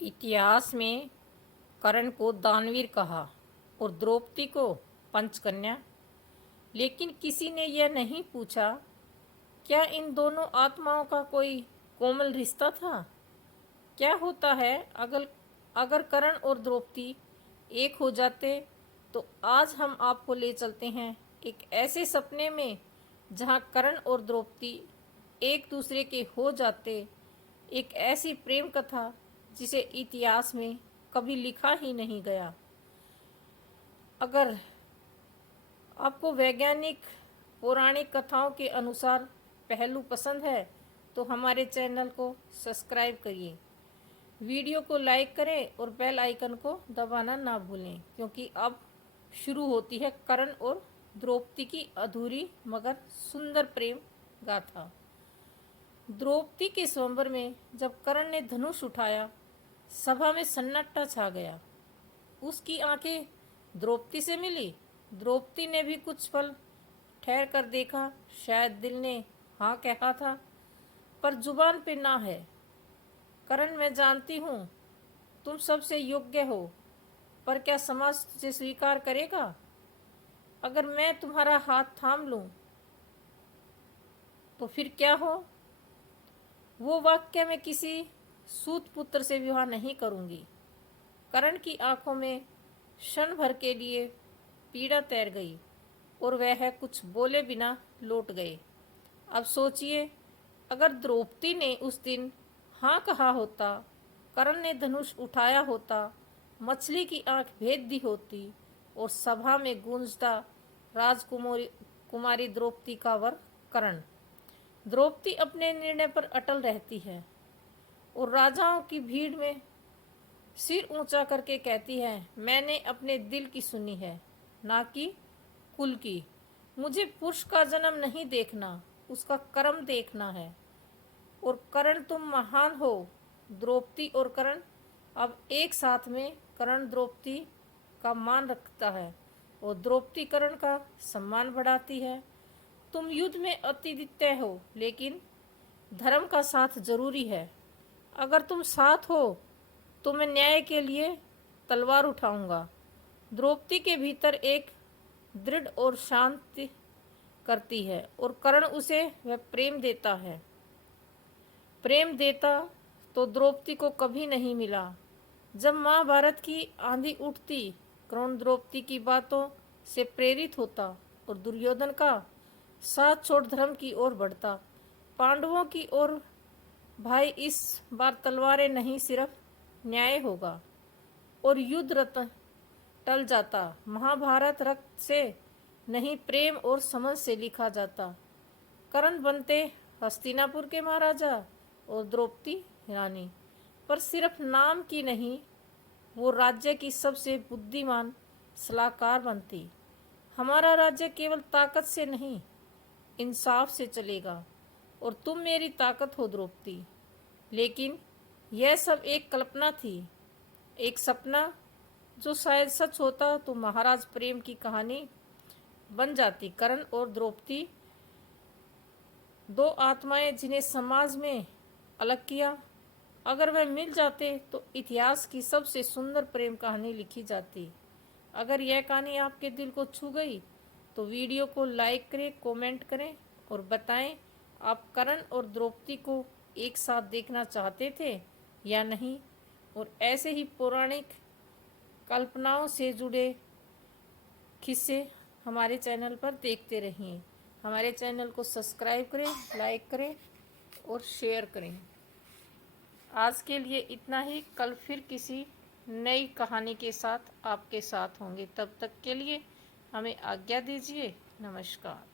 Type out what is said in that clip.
इतिहास में कर्ण को दानवीर कहा और द्रौपदी को पंचकन्या। लेकिन किसी ने यह नहीं पूछा, क्या इन दोनों आत्माओं का कोई कोमल रिश्ता था? क्या होता है अगर अगर कर्ण और द्रौपदी एक हो जाते? तो आज हम आपको ले चलते हैं एक ऐसे सपने में जहां कर्ण और द्रौपदी एक दूसरे के हो जाते। एक ऐसी प्रेम कथा जिसे इतिहास में कभी लिखा ही नहीं गया। अगर आपको वैज्ञानिक पौराणिक कथाओं के अनुसार पहलू पसंद है तो हमारे चैनल को सब्सक्राइब करिए, वीडियो को लाइक करें और बेल आइकन को दबाना ना भूलें, क्योंकि अब शुरू होती है कर्ण और द्रौपदी की अधूरी मगर सुंदर प्रेम गाथा। द्रौपदी के स्वयंवर में जब कर्ण ने धनुष उठाया, सभा में सन्नाटा छा गया। उसकी आंखें द्रौपदी से मिली। द्रौपदी ने भी कुछ पल ठहर कर देखा। शायद दिल ने हाँ कहा था, पर जुबान पे ना है। कर्ण, मैं जानती हूँ तुम सबसे योग्य हो, पर क्या समाज तुझे स्वीकार करेगा? अगर मैं तुम्हारा हाथ थाम लूं तो फिर क्या हो? वो वाक्य, मैं किसी सूत पुत्र से विवाह नहीं करूंगी। कर्ण की आंखों में क्षण भर के लिए पीड़ा तैर गई और वह कुछ बोले बिना लौट गए। अब सोचिए, अगर द्रौपदी ने उस दिन हाँ कहा होता, कर्ण ने धनुष उठाया होता, मछली की आंख भेद दी होती और सभा में गूंजता राजकुमारी कुमारी द्रौपदी का वर कर्ण। द्रौपदी अपने निर्णय पर अटल रहती है और राजाओं की भीड़ में सिर ऊंचा करके कहती है, मैंने अपने दिल की सुनी है, ना कि कुल की। मुझे पुरुष का जन्म नहीं देखना, उसका कर्म देखना है। और कर्ण, तुम महान हो। द्रौपदी और कर्ण अब एक साथ में कर्ण द्रौपदी का मान रखता है और द्रौपदी कर्ण का सम्मान बढ़ाती है। तुम युद्ध में अद्वितीय हो, लेकिन धर्म का साथ जरूरी है। अगर तुम साथ हो तो मैं न्याय के लिए तलवार उठाऊंगा। द्रौपदी के भीतर एक दृढ़ और शांति करती है और कर्ण उसे वह प्रेम देता है। प्रेम देता तो द्रौपदी को कभी नहीं मिला। जब महाभारत की आंधी उठती, कर्ण द्रौपदी की बातों से प्रेरित होता और दुर्योधन का साथ छोड़ धर्म की ओर बढ़ता। पांडवों की ओर, भाई इस बार तलवारें नहीं, सिर्फ न्याय होगा। और युद्ध रत टल जाता। महाभारत रक्त से नहीं, प्रेम और समझ से लिखा जाता। कर्ण बनते हस्तिनापुर के महाराजा और द्रौपदी रानी, पर सिर्फ नाम की नहीं, वो राज्य की सबसे बुद्धिमान सलाहकार बनती। हमारा राज्य केवल ताकत से नहीं, इंसाफ से चलेगा और तुम मेरी ताकत हो द्रौपदी। लेकिन यह सब एक कल्पना थी, एक सपना जो शायद सच होता तो महाराज प्रेम की कहानी बन जाती। कर्ण और द्रौपदी, दो आत्माएं जिन्हें समाज में अलग किया, अगर वह मिल जाते तो इतिहास की सबसे सुंदर प्रेम कहानी लिखी जाती। अगर यह कहानी आपके दिल को छू गई तो वीडियो को लाइक करें, कमेंट करें और बताएं आप कर्ण और द्रौपदी को एक साथ देखना चाहते थे या नहीं। और ऐसे ही पौराणिक कल्पनाओं से जुड़े किस्से हमारे चैनल पर देखते रहिए। हमारे चैनल को सब्सक्राइब करें, लाइक करें और शेयर करें। आज के लिए इतना ही। कल फिर किसी नई कहानी के साथ आपके साथ होंगे। तब तक के लिए हमें आज्ञा दीजिए। नमस्कार।